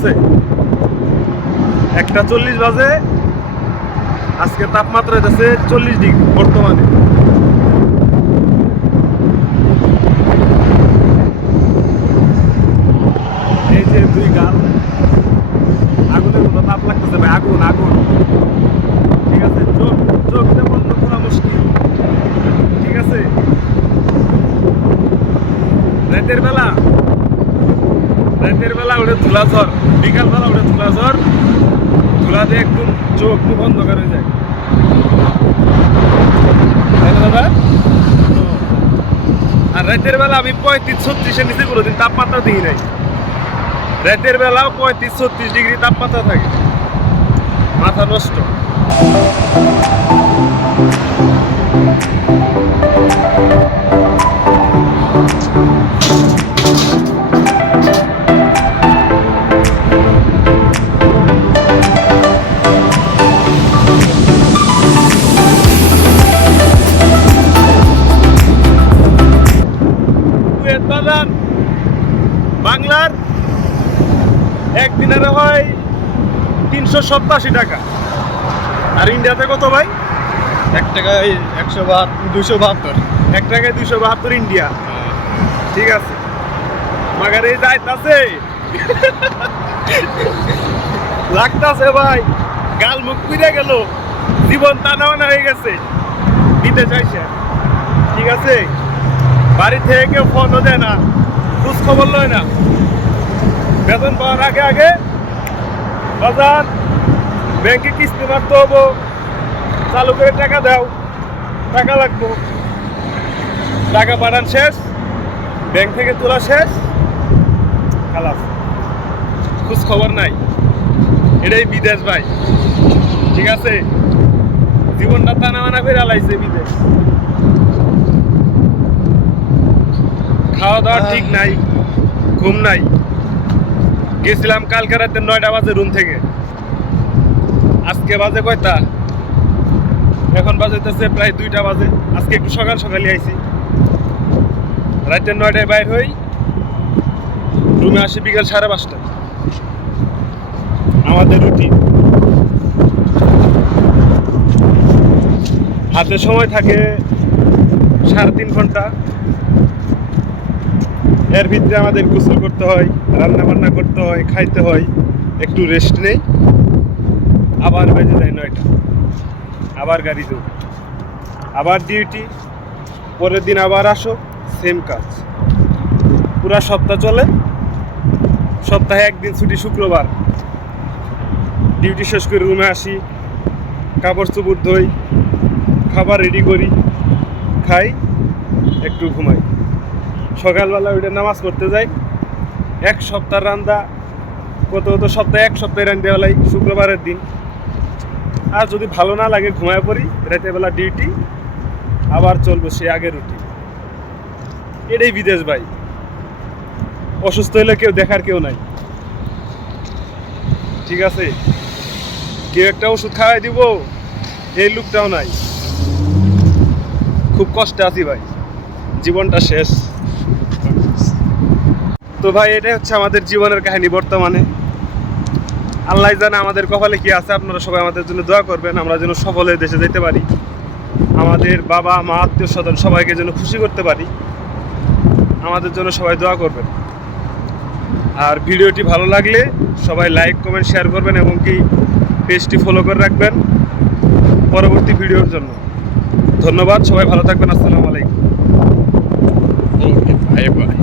আছে 1:40 বাজে। আজকে তাপমাত্রা আছে 40 ডিগ্রি বর্তমানে। এই যে দুই গাল আগুনের মতো তাপ লাগতেছে ভাই, আগুন আগুন। ঠিক আছে, চোখটা বন্ধ করা মুশকিল। ঠিক আছে, রাতের বেলা ওটা ধুলা ঝড়, বিকাল বেলা ওটা ধুলা ঝড়, ধুলা দিয়ে একদম চোখ মুখ অন্ধকার হয়ে যায়, তাই না দাদা? আর রাতের বেলা আমি 35-36-এর নিচে কোনোদিন তাপমাত্রা দিই নাই। রাতের বেলাও 35-36 ডিগ্রি তাপমাত্রা থাকে, মাথা নষ্ট। বাংলার একদিনের হয় 387 টাকা, আর ইন্ডিয়াতে কত ভাই? 1 টাকায় 272। 1 টাকায় 272 ইন্ডিয়া। ঠিক আছে, মাগার এই যাইতাছে লাগতাছে ভাই, গাল মুখ পুড়ে গেল, জীবন টানাওয়ানা হয়ে গেছে, দিতে চাইছে। ঠিক আছে, বাড়ি থেকে কেউ ফোনও দেয় না, খোঁজ খবর লয় না। বেতন পাওয়ার আগে আগে বাজার ব্যাংকে কিস্তি মারতে হবো, চালু করে টাকা দাও, টাকা লাগবো, টাকা পাঠান শেষ, ব্যাংক থেকে তোলা শেষ, খালাস, খোঁজ খবর নাই। এটাই বিদেশ ভাই। ঠিক আছে, জীবনটা টানামানা করে আলাইছে বিদেশ। খাওয়া দাওয়া ঠিক নাই, ঘুম নাই। গেছিলাম কালকে রাতে 9টা বাজে রুম থেকে, আজকে বাজে কয়টা? এখন বাজেতেছে প্রায় 2টা বাজে। আজকে একটু সকাল সকালই আইছি, রাতে 9টায় বাইর হই, রুমে আসি বিকাল 5:30। আমাদের রুটিন। হাতে সময় থাকে 3.5 ঘন্টা। এর ভিতরে আমাদের গোসল করতে হয়, রান্না বান্না করতে হয়, খাইতে হয়, একটু রেস্ট নেই, আবার বেজে যায় 9টা, আবার গাড়ি দৌড়, আবার ডিউটি, পরের দিন আবার আসো, সেম কাজ। পুরা সপ্তাহ চলে, সপ্তাহে একদিন ছুটি শুক্রবার। ডিউটি শেষ করে রুমে আসি, কাপড় চোপড় ধুই, খাবার রেডি করি, খাই, একটু ঘুমাই। সকালবেলা ওইটা নামাজ পড়তে যাই। এক সপ্তাহ রান্দা কত সপ্তাহে 1 সপ্তাহে রান্ধতে বেলাই শুক্রবারের দিন। আর যদি ভালো না লাগে ঘুমায় পড়ি, রাতের বেলা ডিউটি, আবার চলবো সে আগের রুটি। এটাই বিদেশ ভাই। অসুস্থ হলে কেউ দেখার কেউ নাই। ঠিক আছে, কেউ একটা ওষুধ খাওয়াই দিব, এই লোকটাও নাই। খুব কষ্টে আছি ভাই, জীবনটা শেষ। তো ভাই, এটাই হচ্ছে আমাদের জীবনের কাহিনী বর্তমানে। আল্লাহ জানে আমাদের কপালে কি আছে। আপনারা সবাই আমাদের জন্য দোয়া করবেন, আমরা যেন সফলে দেশে যেতে পারি, আমাদের বাবা মা আত্মীয় স্বজন সবাইকে যেন খুশি করতে পারি। আমাদের জন্য সবাই দোয়া করবেন। আর ভিডিওটি ভালো লাগলে সবাই লাইক কমেন্ট শেয়ার করবেন, এবং কি পেজটি ফলো করে রাখবেন পরবর্তী ভিডিওর জন্য। ধন্যবাদ, সবাই ভালো থাকবেন। আসসালামু আলাইকুম। ওকে, বাই বাই।